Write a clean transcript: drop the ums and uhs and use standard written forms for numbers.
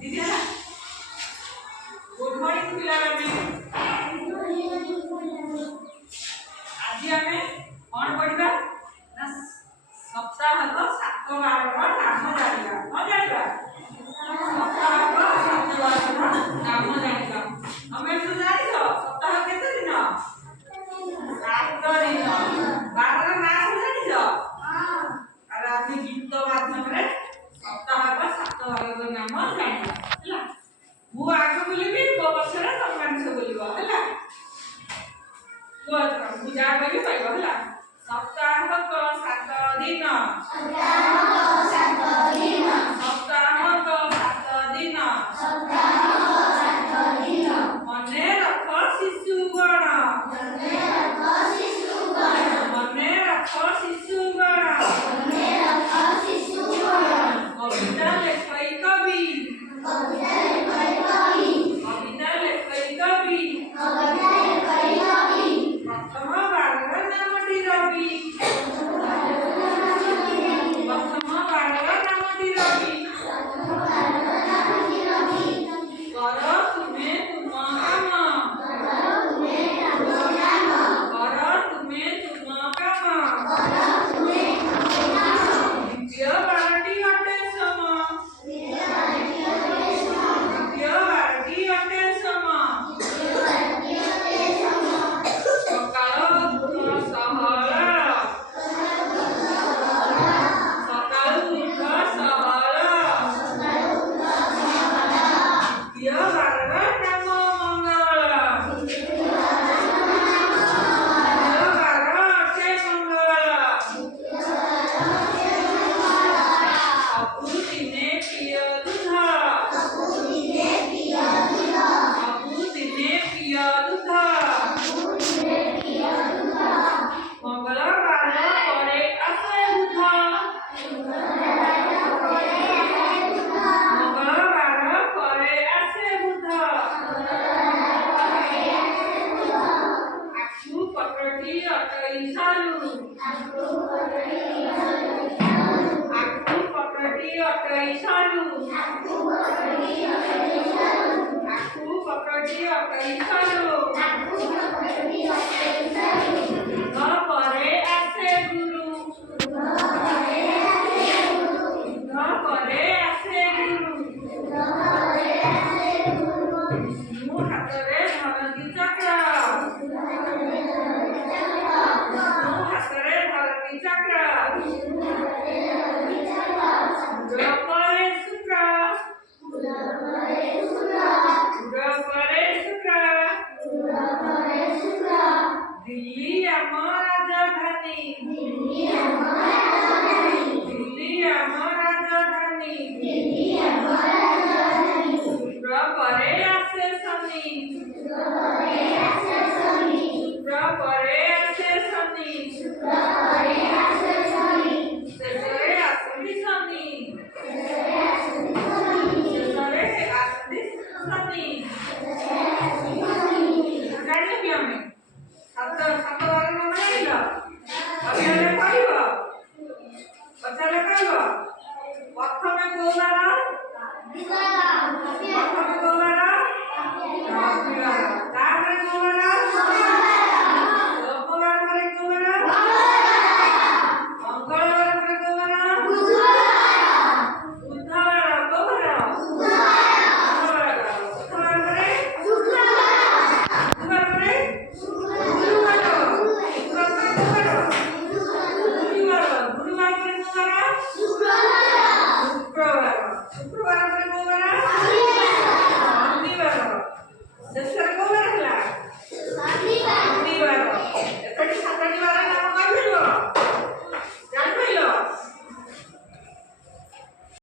दीदी है good morning पिलाने आज आमे कोन पढिबा ना सप्ताह को 7 बार नाम जानिबा न जानिबा सप्ताह को 7 बार नाम जानिबा हमें तो जानिछो सप्ताह केते दिन 7 दिन 12 नाम जानिछो हां और आमी गीत माध्यम रे सप्ताह को 7 बार नाम जानिबा हला मु आगो बोलिबी को पछरे तमान से बोलिबो हला मु जा बोली पाइबो हला सप्ताह को 7 दिन सप्ताह को 7 दिन मने रखो शिशुगण मने रखो शिशुगण कविता लेखई कवि कविता लेखई कवि प्रथम बालक नामटी रवि प्रथम बालक नामटी रवि करो तुम्हें तुम काम करो तुम्हें तुम काम द्वितीय बालटी अटे सम द्वितीय बालटी अटे सम सकाळ उठ सहल सकाळ उठ सहल द्वितीय बालक नाम मंगल द्वितीय बालक अटे मंगल सबु दिने पिय दूध सबु दिने पिय दूध मंगलवार परे आसे बुध मंगलवार परे आसे बुध आखु पटटी अटई सालु आखु पटटी अटई सालु आखु पटटी अटई सालु न परे आसे गुरु न परे आसे गुरु मु हातरे धरती चक्र मु हातरे धरती चक्र गुर परे शुक्र गुर परे शुक्र दिल्ली आम राजधानी दिल्ली आम राजधानी शुक्र परे आसे शनि शुक्र परे आसे शनि शेषरे आसनि शनि शेषरे आसनि शनि जानिले कि हमें सात बार नाम जानिल अभियान पढ़िब पचारे कहब प्रथमे को बार प्रथमे को बार रविवार तापरे को बार सोमवार परे को बार मंगलवार परे को बार बुधवार को बार बुधवार परे बुधवार परे शुक्रवार